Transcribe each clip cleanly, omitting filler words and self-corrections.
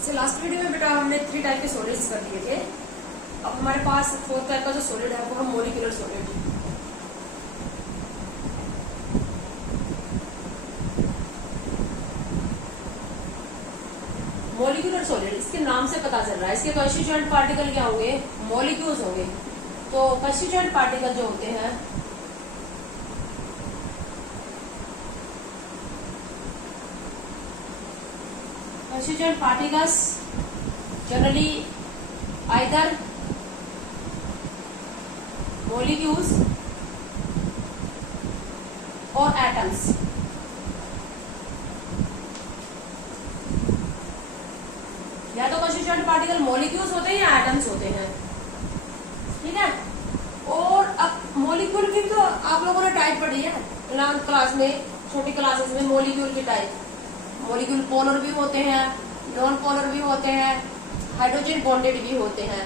इससे last video में बेटा हमने 3 टाइप के सॉलिड्स कर दिए थे। अब हमारे पास 4th टाइप का जो सॉलिड है वो है मॉलिक्यूलर सॉलिड। मॉलिक्यूलर सॉलिड इसके नाम से पता चल रहा है, इसके कंस्टिट्यूएंट पार्टिकल क्या होंगे, मॉलिक्यूल्स होंगे। तो कंस्टिट्यूएंट पार्टिकल जो होते हैं constituent particles generally either molecules or atoms। या तो constituent particle molecules होते हैं या atoms होते हैं, ठीक है। और अब मोलिक्यूल की तो आप लोगों ने टाइप पढ़ी है 11th क्लास में, छोटी क्लासेस में। मोलिक्यूल की टाइप, मॉलिक्यूल पोलर भी होते हैं, नॉन पोलर भी होते हैं, हाइड्रोजन बॉन्डेड भी होते हैं।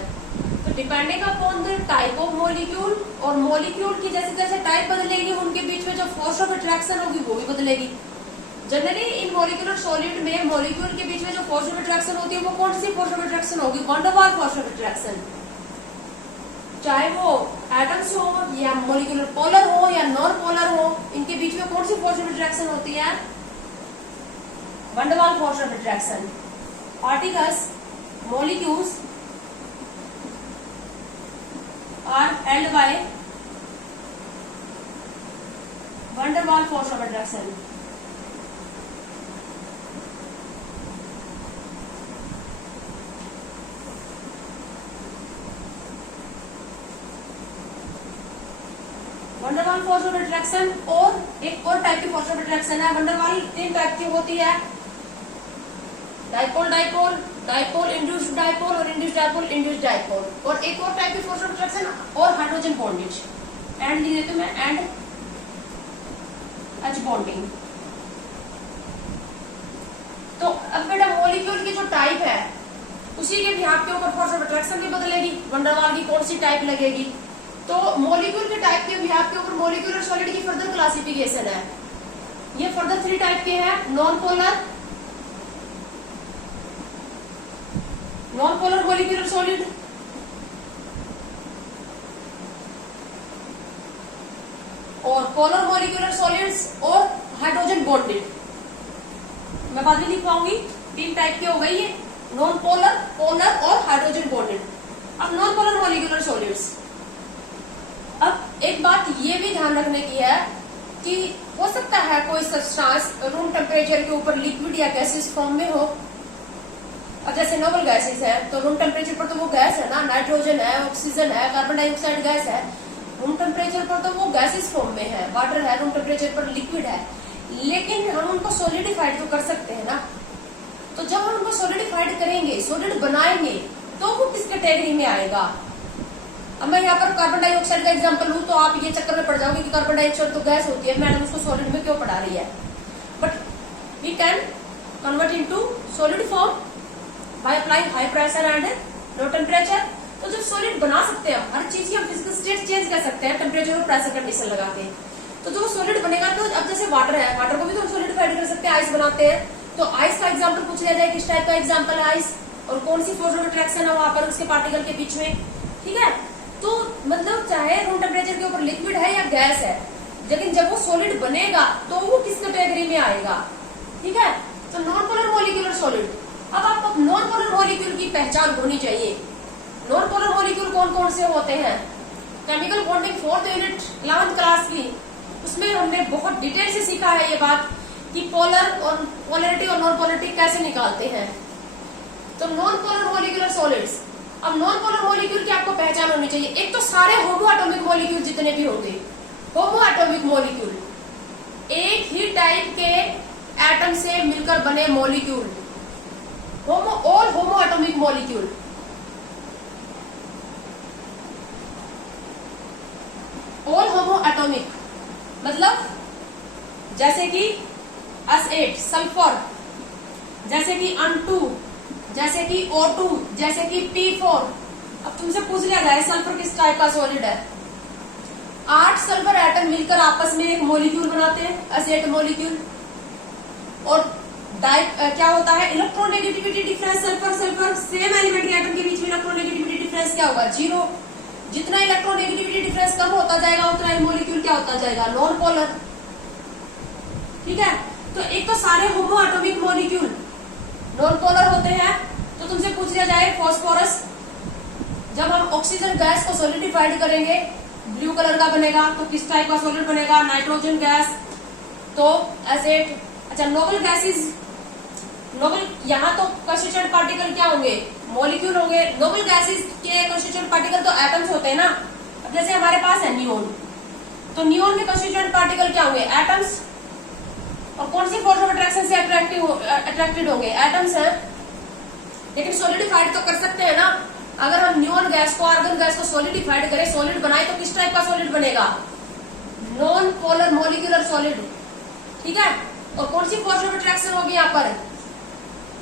तो depending upon the type of molecule और मॉलिक्यूल की जैसे जैसे टाइप बदलेगी उनके बीच में जो फोर्स ऑफ अट्रैक्शन होगी वो भी बदलेगी। जनरली इन मॉलिक्यूलर सॉलिड में मॉलिक्यूल के बीच में जो फोर्स ऑफ अट्रैक्शन होती है वो कौन सी फोर्स ऑफ अट्रैक्शन होगी, one two one force of attraction. चाहे वो एटम्स हो या मॉलिक्यूलर पोलर हो या नॉन पोलर हो, इनके बीच में कौन सी फोर्स ऑफ अट्रैक्शन होती है, van der Waals force of attraction। Particles, molecules are held by van der Waals force of attraction। van der Waals force of attraction और एक और टाइप की फोर्स ऑफ अट्रैक्शन है। van der Waals 3 टाइप की होती है, dipole dipole, dipole induced dipole और induced dipole induced dipole. और एक और टाइप की फोर्स ऑफ अट्रैक्शन और हाइड्रोजन बॉन्डेज, एंड लिख देती हूँ मैं, एंड एच बॉन्डिंग। तो अब बेटा मॉलिक्यूल की जो टाइप है उसी के बिहाफ के ऊपर फोर्स ऑफ अट्रैक्शन भी बदलेगी, van der Waals की कौन सी टाइप लगेगी। तो मॉलिक्यूल के टाइप के बिहाफ के ऊपर मॉलिक्यूलर सॉलिड की फर्दर क्लासिफिकेशन है। ये फर्दर 3 टाइप के हैं, non polar, non polar molecular solid और पोलर मॉलिक्यूलर सॉलिड्स और हाइड्रोजन बॉन्डेड। मैं बाद में लिख पाऊंगी, 3 टाइप के हो गई ये, नॉन पोलर, पोलर और हाइड्रोजन बॉन्डेड। अब नॉन पोलर मॉलिक्यूलर सॉलिड्स, अब एक बात ये भी ध्यान रखने की है कि हो सकता है कोई सब्सटेंस रूम टेम्परेचर के ऊपर लिक्विड या गैसेस फॉर्म में हो। अब जैसे नोबल गैसेस है तो रूम टेम्परेचर पर तो वो गैस है ना, नाइट्रोजन है, ऑक्सीजन है, कार्बन डाइऑक्साइड गैस है। रूम टेम्परेचर पर तो वो गैसेस फॉर्म में है, वाटर है, रूम टेम्परेचर पर लिक्विड है, लेकिन हम उनको सॉलिडिफाइड तो कर सकते हैं ना। तो जब हम उनको सॉलिडिफाइड करेंगे, सॉलिड बनाएंगे, तो वो किस कैटेगरी में आएगा। अब मैं यहाँ पर कार्बन डाइऑक्साइड का एग्जांपल लूं तो आप ये चक्कर में पड़ जाओगे कि कार्बन डाइऑक्साइड तो गैस होती है, मैडम उसको सॉलिड में क्यों पढ़ा रही है। But we can convert into solid form by applying high pressure and low temperature. तो जब सॉलिड बना सकते हैं, हर चीज की हम फिजिकल स्टेट चेंज कर सकते हैं टेम्परेचर और प्रेशर कंडीशन लगा के। तो जो सॉलिड बनेगा, तो अब जैसे वाटर है, वाटर को भी तो हम सॉलिडिफाइड कर सकते हैं, आइस बनाते हैं। तो आइस का एग्जाम्पल पूछ लिया जाए, किस टाइप का एग्जाम्पल है आइस और कौन सी फोर्स ऑफ अट्रैक्शन है वहां पर उसके पार्टिकल के बीच में, ठीक है। तो मतलब चाहे रूम टेम्परेचर के ऊपर लिक्विड है या गैस है, लेकिन जब वो सॉलिड बनेगा तो वो किस कैटेगरी में आएगा, ठीक है। तो नॉन पोलर मॉलिक्यूलर सॉलिड, अब आपको नॉन पोलर मॉलिक्यूल की पहचान होनी चाहिए। नॉन पोलर मॉलिक्यूल कौन कौन से होते हैं, chemical bonding 4th unit 11th class की, उसमें हमने बहुत डिटेल से सीखा है ये बात कि पोलर और पोलरिटी और नॉन पोलरिटी कैसे निकालते हैं। तो नॉन पोलर मॉलिक्यूलर सॉलिड्स, अब नॉन पोलर मॉलिक्यूल की आपको पहचान होनी चाहिए। एक तो सारे होमो एटॉमिक मॉलिक्यूल जितने भी होंगे, होमो एटॉमिक मॉलिक्यूल, एक ही टाइप के एटम से मिलकर बने molecule, homo all homo atomic molecule. All homo atomic मतलब जैसे कि S8 सल्फर, जैसे कि N2, जैसे कि O2, जैसे कि P4। अब तुमसे पूछ लिया जाए सल्फर किस टाइप का सॉलिड है, 8 सल्फर एटम मिलकर आपस में एक मॉलिक्यूल बनाते हैं, S8 मॉलिक्यूल, और क्या होता है, electronegativity difference sulphur sulphur same elementary atom के बीच में इलेक्ट्रोनेगेटिविटी डिफरेंस क्या होगा, जीरो। जितना इलेक्ट्रोनेगेटिविटी डिफरेंस कम होता जाएगा उतना ही मॉलिक्यूल क्या होता जाएगा, नॉन पोलर। ठीक है, तो एक तो सारे होमो एटॉमिक मॉलिक्यूल नॉन पोलर होते हैं। तो तुमसे पूछ लिया जाए फॉस्फोरस, जब हम ऑक्सीजन गैस को सॉलिडिफाइड करेंगे ब्लू कलर का बनेगा, तो किस टाइप का सॉलिड बनेगा, नाइट्रोजन गैस, तो एसिड। अच्छा, नोबल गैसेस, नोबल यहाँ तो कंस्टिट्यूएंट पार्टिकल क्या होंगे, मॉलिक्यूल होंगे। नोबल गैसेस के कंस्टिट्यूएंट पार्टिकल तो एटम्स होते हैं ना। अब जैसे हमारे पास है नियोन, तो नियोन में कंस्टिट्यूएंट पार्टिकल क्या होंगे, एटम्स। और कौन सी फोर्स ऑफ अट्रैक्शन से अट्रैक्टेड होंगे, एटम्स हैं। लेकिन सॉलिडिफाइड तो कर सकते हैं ना। अगर हम नियोन गैस को, आर्गन गैस को सॉलिडिफाइड करें, सॉलिड बनाए, तो किस टाइप का सॉलिड बनेगा, नॉन पोलर मॉलिक्यूलर सॉलिड। ठीक है, और कौन सी फोर्स ऑफ अट्रैक्शन होगी यहाँ पर,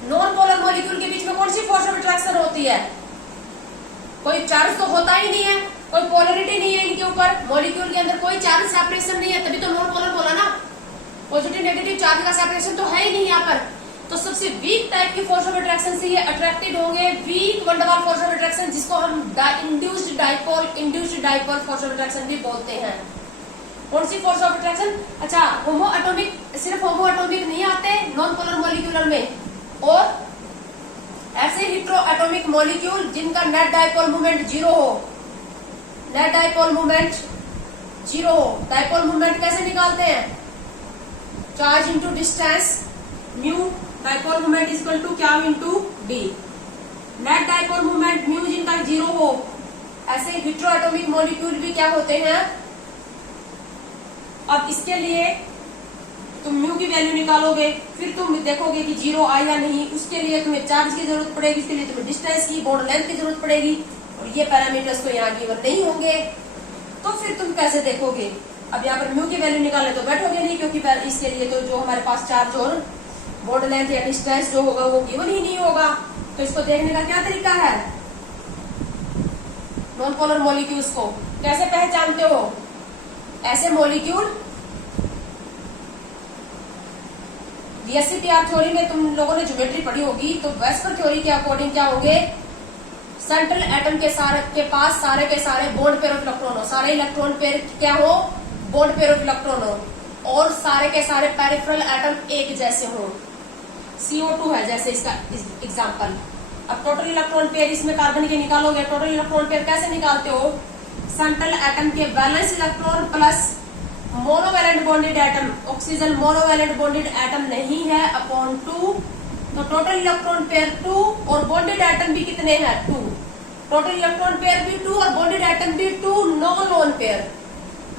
नॉन पोलर मॉलिक्यूल के बीच में कौन सी फोर्स ऑफ अट्रैक्शन होती है, कोई चार्ज तो होता ही नहीं है, कोई पोलरिटी नहीं है इनके ऊपर, मॉलिक्यूल के अंदर कोई चार्ज सेपरेशन नहीं है, तभी तो नॉन पोलर बोला ना। पॉजिटिव नेगेटिव चार्ज का सेपरेशन तो है ही नहीं यहाँ पर। तो सबसे वीक टाइप की फोर्स ऑफ अट्रैक्शन से ये अट्रैक्टेड होंगे, weak van der Waals force of attraction, जिसको हम induced dipole force of attraction भी बोलते हैं। कौन सी फोर्स ऑफ अट्रैक्शन, अच्छा होमो एटॉमिक, सिर्फ होमो एटॉमिक नहीं आते नॉन पोलर मॉलिक्यूलर में, और ऐसे हिट्रो एटॉमिक मॉलिक्यूल जिनका नेट डाइपोल मोमेंट जीरो हो, नेट डाइपोल मोमेंट जीरो हो। डाइपोल मोमेंट कैसे निकालते हैं, charge into distance mu, dipole moment is equal to क्या into D. Net dipole moment mu जिनका जीरो हो, ऐसे हिट्रो एटॉमिक मॉलिक्यूल भी क्या होते हैं। अब इसके लिए तुम म्यू की वैल्यू निकालोगे, फिर तुम देखोगे कि जीरो आया या नहीं, उसके लिए तुम्हें चार्ज की जरूरत पड़ेगी, उसके लिए तुम्हें डिस्टेंस की, बॉन्ड लेंथ की जरूरत पड़ेगी, और ये पैरामीटर्स तो यहाँ गिवन नहीं होंगे। तो फिर तुम कैसे देखोगे, अब यहाँ पर म्यू की वैल्यू निकालने तो बैठोगे नहीं, क्योंकि इसके लिए तो जो हमारे पास चार्ज और बॉन्ड लेंथ या डिस्टेंस जो होगा वो गिवन ही नहीं होगा। तो इसको देखने का क्या तरीका है, नॉन पोलर मॉलिक्यूल्स को कैसे पहचानते हो, ऐसे मॉलिक्यूल वीएससीपीआर थ्योरी में तुम लोगों ने ज्योमेट्री पढ़ी होगी, तो वेस्पर थ्योरी के अकॉर्डिंग क्या होंगे, सेंट्रल एटम के पास सारे के सारे बॉन्ड पेयर ऑफ इलेक्ट्रॉन हो, सारे इलेक्ट्रॉन पेयर क्या हो, बॉन्ड पेयर ऑफ इलेक्ट्रॉन हो, और सारे के सारे पेरिफेरल एटम एक जैसे हो। CO2 है जैसे इसका एग्जांपल। अब टोटल इलेक्ट्रॉन पेयर इसमें कार्बन के निकालोगे, टोटल इलेक्ट्रॉन पेयर कैसे निकालते हो, सेंट्रल एटम के valence electron plus monovalent bonded atom, oxygen monovalent bonded atom नहीं है, अपॉन 2, तो टोटल इलेक्ट्रॉन पेयर 2 और बॉन्डेड एटम भी कितने हैं, 2। टोटल इलेक्ट्रॉन पेयर भी 2 और बॉन्डेड एटम भी 2, नो लोन पेयर।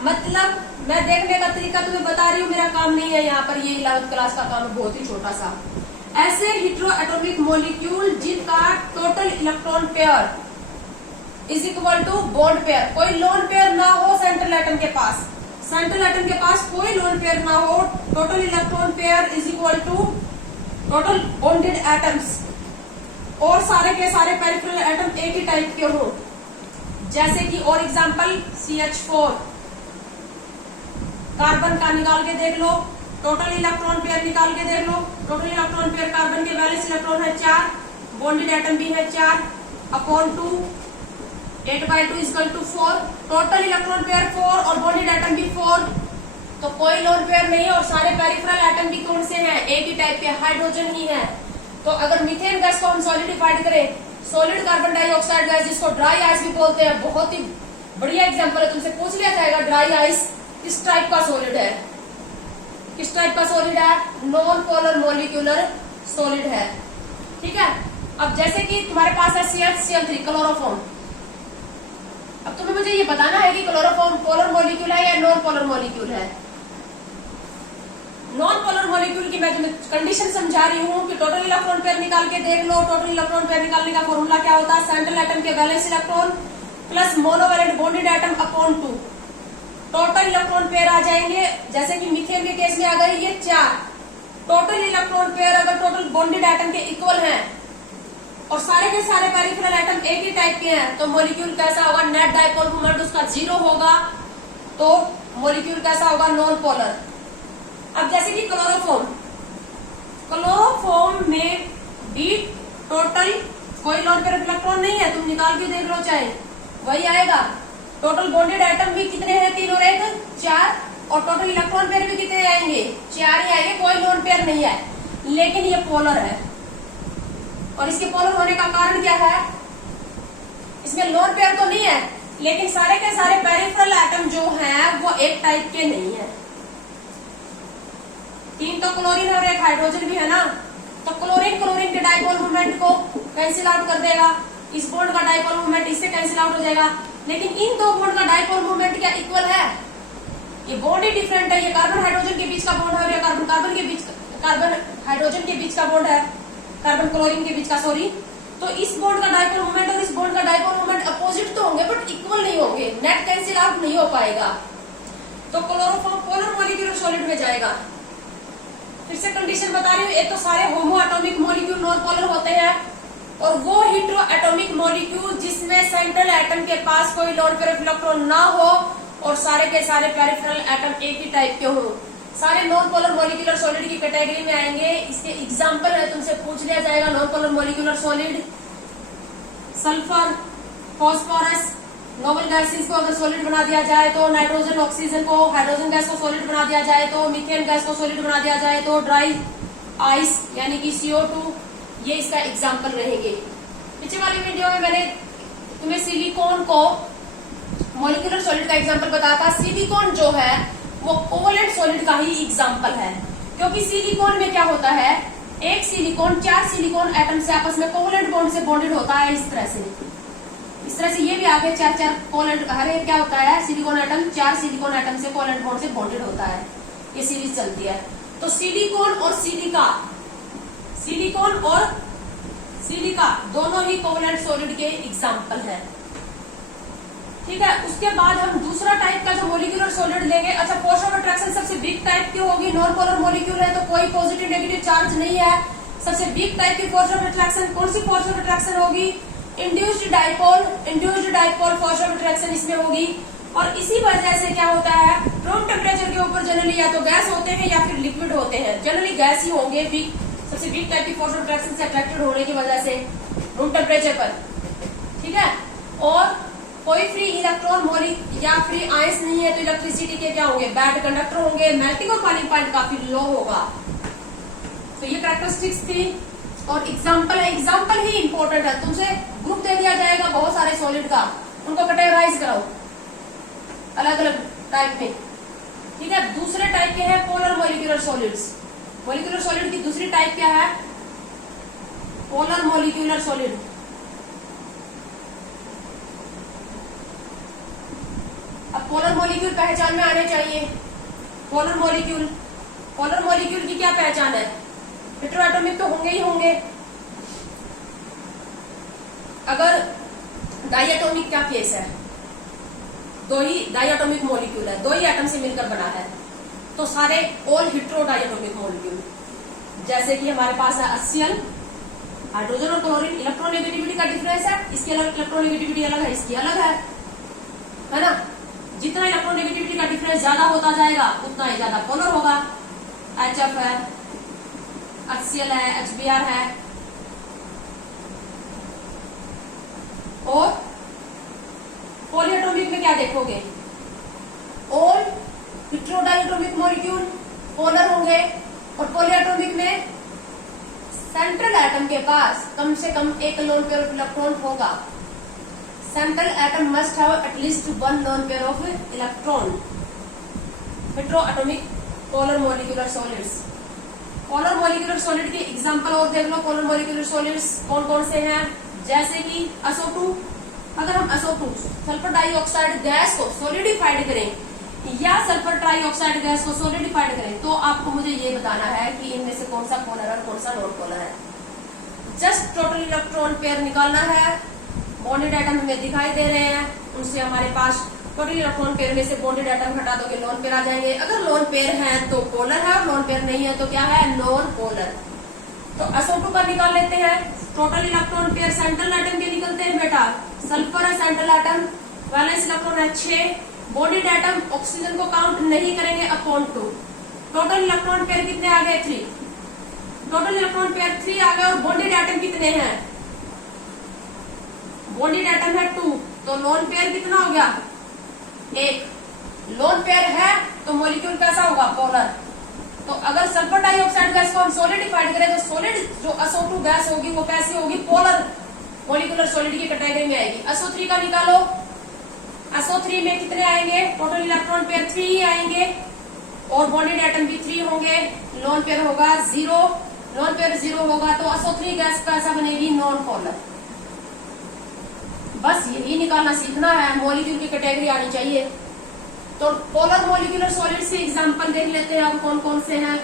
मतलब मैं देखने का तरीका तुम्हें बता रही हूँ, मेरा काम नहीं है यहाँ पर, ये 11th क्लास का काम है, बहुत ही छोटा सा। ऐसे हिट्रो एटॉमिक मॉलिक्यूल जिनका total electron pair is equal to bond pair, कोई लोन पेयर ना हो सेंट्रल एटम के पास, सेंट्रल एटम के पास कोई लोन पेयर ना हो, total electron pair is equal to total bonded atoms, और सारे के सारे पेरिफेरल एटम एक ही टाइप के हो, जैसे कि और एग्जांपल CH4, कार्बन का निकाल के देख लो, टोटल इलेक्ट्रॉन पेयर निकाल के देख लो, टोटल इलेक्ट्रॉन पेयर कार्बन के बैलेंस इलेक्ट्रॉन है 4, बॉन्डेड एटम भी है 4, upon 2, 8/2 is equal to 4, total electron pair 4 और बॉन्डेड एटम भी 4, तो कोई लोन पेयर नहीं है, और सारे पेरिफेरल एटम भी कौन से हैं, एक ही टाइप के, हाइड्रोजन ही है। तो अगर मीथेन गैस को हम सॉलिडिफाइड करें, सॉलिड कार्बन डाइऑक्साइड गैस जिसको ड्राई आइस भी बोलते हैं, बहुत ही बढ़िया एग्जांपल है, तुमसे पूछ लिया जाएगा ड्राई आइस किस टाइप का सॉलिड है, किस टाइप का सॉलिड है, नॉन पोलर मॉलिक्यूलर सॉलिड है। ठीक है, अब जैसे कि तुम्हारे पास है CH3 क्लोरोफॉर्म, अब तुम्हें मुझे ये बताना है कि क्लोरोफॉर्म पोलर मॉलिक्यूल है या नॉन पोलर मॉलिक्यूल है। नॉन पोलर मॉलिक्यूल की मैं तुम्हें कंडीशन समझा रही हूँ कि टोटल इलेक्ट्रॉन पेयर निकाल के देख लो, टोटल इलेक्ट्रॉन पेयर निकालने का फॉर्मूला क्या होता है, सेंट्रल एटम के valence electron plus monovalent bonded atom upon 2, total electron pair आ जाएंगे, जैसे कि मीथेन के केस में आ गए ये 4, टोटल इलेक्ट्रॉन पेयर अगर टोटल बॉन्डेड एटम के इक्वल हैं और सारे के सारे पेरिफेरल एटम एक ही टाइप के हैं, तो मॉलिक्यूल कैसा होगा, नेट डाइपोल मोमेंट उसका 0 होगा, तो मॉलिक्यूल कैसा होगा, नॉन पोलर। अब जैसे कि क्लोरोफॉर्म क्लोरोफॉर्म में भी टोटल कोई लोन पेयर ऑफ इलेक्ट्रॉन नहीं है, तुम निकाल के देख लो चाहे, वही आएगा। टोटल बॉन्डेड एटम भी कितने हैं, 3 और 1 4, और टोटल इलेक्ट्रॉन पेयर भी कितने आएंगे, 4 ही आएंगे, कोई लोन पेयर नहीं है। लेकिन ये पोलर है, और इसके पोलर होने का कारण क्या है, इसमें लोन पेयर तो नहीं है, लेकिन सारे के सारे पेरिफेरल एटम जो हैं वो एक टाइप के नहीं है। 3 तो क्लोरीन और 1 हाइड्रोजन भी है ना, तो क्लोरीन के डाइपोल मूवमेंट को कैंसिल आउट कर देगा, इस बॉन्ड का डाइपोल मूवमेंट इससे कैंसिल आउट हो जाएगा। लेकिन इन दो बॉन्ड का डाइपोल मूवमेंट क्या इक्वल है, ये बॉन्ड ही डिफरेंट है। ये कार्बन हाइड्रोजन के बीच का बॉन्ड है और ये कार्बन हाइड्रोजन के बीच का बॉन्ड है, कार्बन क्लोरीन के बीच का, सॉरी। तो इस बॉन्ड का डाइपोल मूवमेंट और इस बॉन्ड का डाइपोल मूवमेंट अपोजिट तो होंगे बट इक्वल नहीं होंगे, नेट कैंसिल आउट नहीं हो पाएगा। तो क्लोरोफॉर्म पोलर मॉलिक्यूलर सॉलिड में जाएगा। फिर से कंडीशन बता रही हूँ, एक तो सारे होमो एटॉमिक मॉलिक्यूल नॉन पोलर होते हैं, और वो हेटेरो एटॉमिक मॉलिक्यूल जिसमें सेंट्रल एटम के पास कोई लोन पेयर ऑफ इलेक्ट्रॉन ना हो और सारे के सारे पेरिफेरल एटम एक ही टाइप के हो, सारे नॉन पोलर मॉलिक्यूलर सॉलिड की कैटेगरी में आएंगे। इसके एग्जांपल है, तुमसे पूछ लिया जाएगा non polar molecular solid, sulphur, phosphorus, noble gases को अगर सॉलिड बना दिया जाए तो, नाइट्रोजन ऑक्सीजन को, हाइड्रोजन गैस को सॉलिड बना दिया जाए तो, मीथेन गैस को सॉलिड बना दिया जाए तो, ड्राई आइस यानी कि CO2, ये इसका एग्जाम्पल रहेंगे। पिछले वाली वीडियो में मैंने तुम्हें सिलिकॉन को मॉलिक्यूलर सॉलिड का एग्जाम्पल बताया था। सिलिकॉन जो है वो कोवलेंट सॉलिड का ही एग्जाम्पल है, क्योंकि सिलिकॉन में क्या होता है, एक सिलिकॉन 4 सिलिकॉन एटम से आपस में कोवलेंट बॉन्ड से बॉन्डेड होता है। इस तरह से ये भी आगे 4 कोवलेंट, हर एक क्या होता है, सिलिकॉन एटम 4 सिलिकॉन एटम से कोवलेंट बॉन्ड से बॉन्डेड होता है, ये सीरीज चलती है। तो सिलिकॉन और सिलिका दोनों ही कोवलेंट सॉलिड के एग्जाम्पल है। ठीक है, उसके बाद हम दूसरा टाइप का जो मॉलिक्यूलर सॉलिड लेंगे। अच्छा, फोर्स ऑफ अट्रैक्शन सबसे वीक टाइप की होगी, नॉन पोलर मॉलिक्यूल है तो कोई पॉजिटिव नेगेटिव चार्ज नहीं है। सबसे वीक टाइप की फोर्स ऑफ अट्रैक्शन कौन सी फोर्स ऑफ अट्रैक्शन होगी, induced dipole force of attraction इसमें होगी। और इसी वजह से क्या होता है, रूम टेम्परेचर के ऊपर जनरली या तो गैस होते हैं या फिर लिक्विड होते हैं, जनरली गैस ही होंगे वीक, सबसे वीक टाइप की फोर्स ऑफ अट्रैक्शन से अट्रैक्टेड होने की वजह से रूम टेम्परेचर पर। ठीक है, और कोई फ्री इलेक्ट्रॉन या फ्री आयंस नहीं है तो इलेक्ट्रिसिटी के क्या होंगे, बैड कंडक्टर होंगे, मेल्टिंग और बॉइलिंग पॉइंट काफी लो होगा। तो ये कैरेक्टरिस्टिक्स थी और एग्जाम्पल है, एग्जाम्पल ही इंपॉर्टेंट है। तुमसे ग्रुप दे दिया जाएगा बहुत सारे सॉलिड का, उनको कैटेगराइज करो अलग अलग टाइप में। ठीक है, दूसरे टाइप के हैं polar molecular solids. Molecular solid की दूसरी टाइप क्या है, पोलर मॉलिक्यूलर सॉलिड। अब पोलर मॉलिक्यूल पहचान में आने चाहिए। पोलर मॉलिक्यूल की क्या पहचान है, हेटेरोएटॉमिक तो होंगे ही होंगे। अगर डाइएटॉमिक क्या केस है, दो ही डाइएटॉमिक मॉलिक्यूल है, 2 ही एटम से मिलकर बना है, तो सारे ऑल हेटेरोडाइएटॉमिक मॉलिक्यूल। जैसे कि हमारे पास है HCl, हाइड्रोजन और क्लोरीन, इलेक्ट्रोनेगेटिविटी का डिफरेंस है, इसकी अलग इलेक्ट्रोनेगेटिविटी अलग है, इसकी अलग है ना। जितना इलेक्ट्रोनेगेटिविटी का डिफरेंस ज्यादा होता जाएगा उतना ही ज्यादा पोलर होगा। HF है, HCl है, HBr है। और पॉलीएटॉमिक में क्या देखोगे, ऑल हेटेरोडाइएटॉमिक मॉलिक्यूल पोलर होंगे, और पॉलीएटॉमिक में सेंट्रल एटम के पास कम से कम एक लोन पेयर ऑफ इलेक्ट्रॉन होगा। Central atom must have at least 1 lone pair of electron. Heteroatomic polar molecular solids. Polar molecular solid के एग्जांपल और देख लो। पोलर मॉलिक्यूलर सॉलिड्स कौन कौन से हैं, जैसे कि SO2। अगर हम SO2 सल्फर डाइऑक्साइड गैस को सॉलिडिफाइड करें या सल्फर ट्राइऑक्साइड गैस को सॉलिडिफाइड करें, तो आपको मुझे ये बताना है कि इनमें से कौन सा पोलर और कौन सा नॉन पोलर है। जस्ट टोटल इलेक्ट्रॉन पेयर निकालना है। बॉन्डेड एटम हमें दिखाई दे रहे हैं, उनसे हमारे पास टोटल इलेक्ट्रॉन पेयर में से बॉन्डेड एटम हटा दोगे, लोन पेयर आ जाएंगे। अगर लोन पेयर है तो पोलर है, और लोन पेयर नहीं है तो क्या है, नॉन पोलर। तो SO2 का निकाल लेते हैं। Total electron pair central atom के निकलते हैं बेटा। सल्फर है सेंट्रल एटम, वैलेंस इलेक्ट्रॉन है 6, बॉन्डेड एटम ऑक्सीजन को काउंट नहीं करेंगे अपॉन 2। टोटल इलेक्ट्रॉन पेयर कितने आ गए, 3। टोटल इलेक्ट्रॉन पेयर 3 आ गए और बॉन्डेड एटम कितने हैं? बॉन्डेड एटम है 2, तो लोन पेयर कितना हो गया? 1। लोन पेयर है तो मॉलिक्यूल कैसा होगा? पोलर। तो अगर सल्फर डाइऑक्साइड गैस को हम सॉलिडिफाइड करें तो सॉलिड जो SO2 गैस होगी वो कैसी होगी? पोलर मॉलिक्यूलर सॉलिड की कैटेगरी में आएगी। SO3 का निकालो। SO3 में कितने आएंगे? टोटल इलेक्ट्रॉन पेयर 3 ही आएंगे और बॉन्डेड एटम भी 3 होंगे। लोन पेयर होगा 0। लोन पेयर 0 होगा तो SO3 गैस कैसा बनेगी? Non polar. बस यही निकालना सीखना है, मॉलिक्यूल की कैटेगरी आनी चाहिए। तो पोलर मॉलिक्यूलर सॉलिड्स के एग्जांपल देख लेते हैं अब कौन कौन से हैं।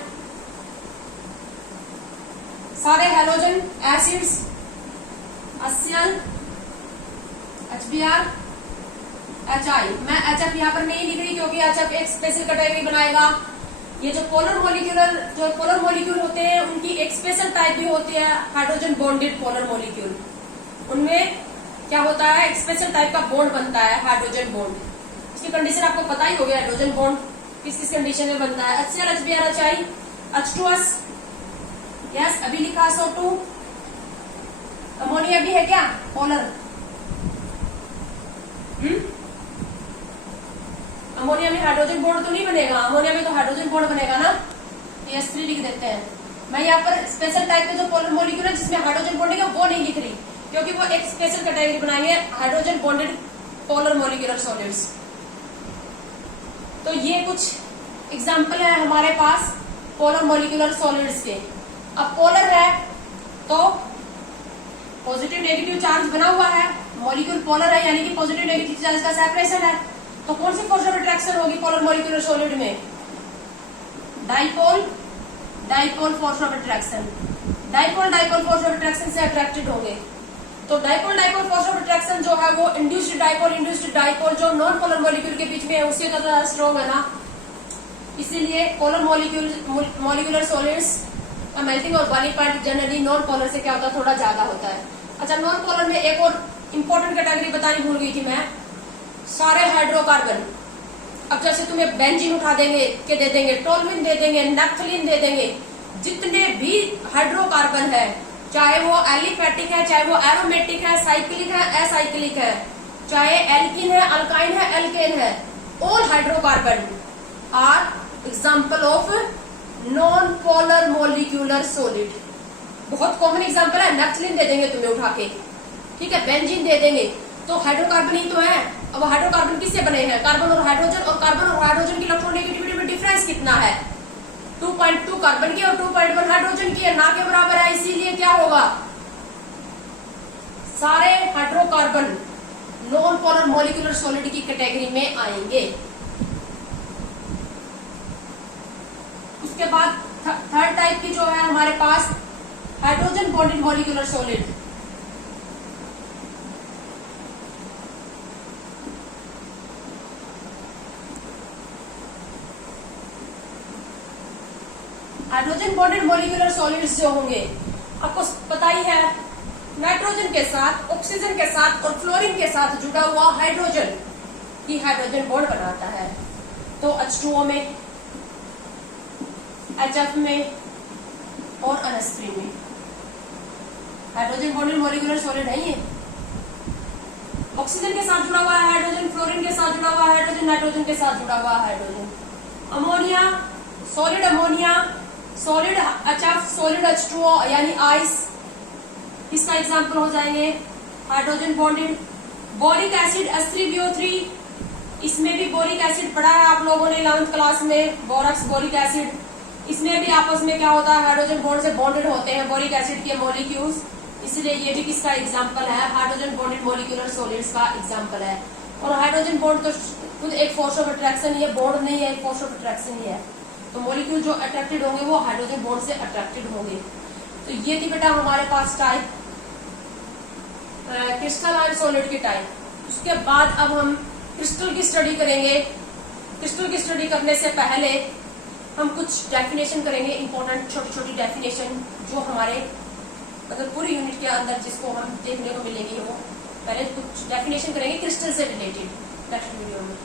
सारे halogen acids, HCl, HBr, HI। मैं HF यहाँ पर नहीं लिख रही क्योंकि HF एक स्पेशल कैटेगरी बनाएगा। ये जो पोलर मॉलिक्यूल होते हैं उनकी एक स्पेशल टाइप भी होती है, हाइड्रोजन बॉन्डेड पोलर मॉलिक्यूल। उनमें क्या होता है? एक स्पेशल टाइप का बॉन्ड बनता है, हाइड्रोजन बॉन्ड। इसकी कंडीशन आपको पता ही हो गया, हाइड्रोजन बॉन्ड किस किस कंडीशन में बनता है? HCl, HBr, HI, H2S, yes अभी लिखा SO2। अमोनिया भी है क्या? पोलर। अमोनिया में हाइड्रोजन बॉन्ड तो नहीं बनेगा, अमोनिया में तो हाइड्रोजन बॉन्ड बनेगा ना। S3 लिख देते हैं। मैं यहाँ पर स्पेशल टाइप के जो पोलर मॉलिक्यूल है जिसमें हाइड्रोजन बॉन्ड है वो नहीं लिख रही क्योंकि वो एक स्पेशल कैटेगरी बनाएंगे, hydrogen bonded polar molecular solids. तो ये कुछ एग्जाम्पल है हमारे पास पोलर मॉलिक्यूलर सॉलिड्स के। अब पोलर है तो पॉजिटिव नेगेटिव चार्ज बना हुआ है, मॉलिक्यूल पोलर है यानी कि पॉजिटिव नेगेटिव चार्ज का सेपरेशन है। तो कौन सी फोर्स ऑफ अट्रैक्शन होगी पोलर मॉलिक्यूलर सॉलिड में? Dipole dipole force of attraction. Dipole dipole force of attraction से अट्रैक्टेड होंगे। तो dipole dipole force of attraction जो है वो इंड्यूस्ड डाइपोल जो नॉन पोलर मॉलिक्यूल के बीच में है उससे ज्यादा स्ट्रॉन्ग है ना, इसीलिए पोलर मॉलिक्यूलर सॉलिड्स का मेल्टिंग और boiling point generally non polar से क्या होता है? थोड़ा ज्यादा होता है। अच्छा, नॉन पोलर में एक और इंपॉर्टेंट कैटेगरी बतानी भूल गई थी मैं, सारे हाइड्रोकार्बन। अब जैसे तुम्हें बेंजीन उठा देंगे के दे देंगे, टोल्यूइन दे देंगे, नैप्थलीन दे देंगे, जितने भी हाइड्रोकार्बन है, चाहे वो एलिफेटिक है, चाहे वो एरोमेटिक है, साइक्लिक है, असाइक्लिक है, चाहे एल्किन है, अल्काइन है, एल्केन है, all hydrocarbon are example of non polar molecular solid. बहुत कॉमन एग्जाम्पल है, नैप्थलीन दे देंगे तुम्हें उठा के, ठीक है, बेंजीन दे देंगे, तो हाइड्रोकार्बन ही तो है। अब हाइड्रोकार्बन किससे बने हैं? कार्बन और हाइड्रोजन, और कार्बन और हाइड्रोजन की इलेक्ट्रोनेगेटिविटी में डिफरेंस कितना है? 2.2 कार्बन की और 2.1 हाइड्रोजन की है, ना के बराबर है। इसीलिए क्या होगा? सारे hydrocarbon non polar molecular solid की कैटेगरी में आएंगे। उसके बाद थर्ड टाइप की जो है हमारे पास hydrogen bonded molecular solid. Hydrogen bonded molecular solids जो होंगे आपको पता ही है, नाइट्रोजन के साथ, ऑक्सीजन के साथ और फ्लोरीन के साथ जुड़ा हुआ हाइड्रोजन ही हाइड्रोजन बॉन्ड बनाता है। तो H2O में, HF में और NH3 में हाइड्रोजन बॉन्डेड मॉलिक्यूलर सॉलिड है ये। ऑक्सीजन के साथ जुड़ा हुआ है हाइड्रोजन, फ्लोरीन के साथ जुड़ा हुआ है हाइड्रोजन, नाइट्रोजन के साथ जुड़ा हुआ है hydrogen. Ammonia, solid ammonia, solid HF, solid H2O यानी आइस, इसका एग्जांपल हो जाएंगे hydrogen bonded. Boric acid H3BO3, इसमें भी बोरिक एसिड पढ़ा है आप लोगों ने 11th क्लास में, बोरक्स बोरिक एसिड। इसमें भी आपस में क्या होता है? हाइड्रोजन बॉन्ड से बॉन्डेड होते हैं बोरिक एसिड के मॉलिक्यूल्स, इसलिए ये भी किसका एग्जांपल है? हाइड्रोजन बॉन्डेड मॉलिक्यूलर सॉलिड्स का एग्जांपल है। और हाइड्रोजन बॉन्ड तो खुद एक फोर्स ऑफ अट्रैक्शन ही है, बॉन्ड नहीं है, एक फोर्स ऑफ अट्रैक्शन ही है। तो मॉलिक्यूल जो अट्रैक्टेड होंगे वो हाइड्रोजन बॉन्ड से अट्रैक्टेड होंगे। तो ये थी बेटा हमारे पास टाइप क्रिस्टलाइन सॉलिड की टाइप। उसके बाद अब हम क्रिस्टल की स्टडी करेंगे। क्रिस्टल की स्टडी करने से पहले हम कुछ डेफिनेशन करेंगे, इंपॉर्टेंट छोटी छोटी डेफिनेशन जो हमारे मतलब पूरी यूनिट के अंदर जिसको हम देखने को मिलेंगी। वो पहले कुछ डेफिनेशन करेंगे क्रिस्टल से रिलेटेड नेक्स्ट वीडियो में।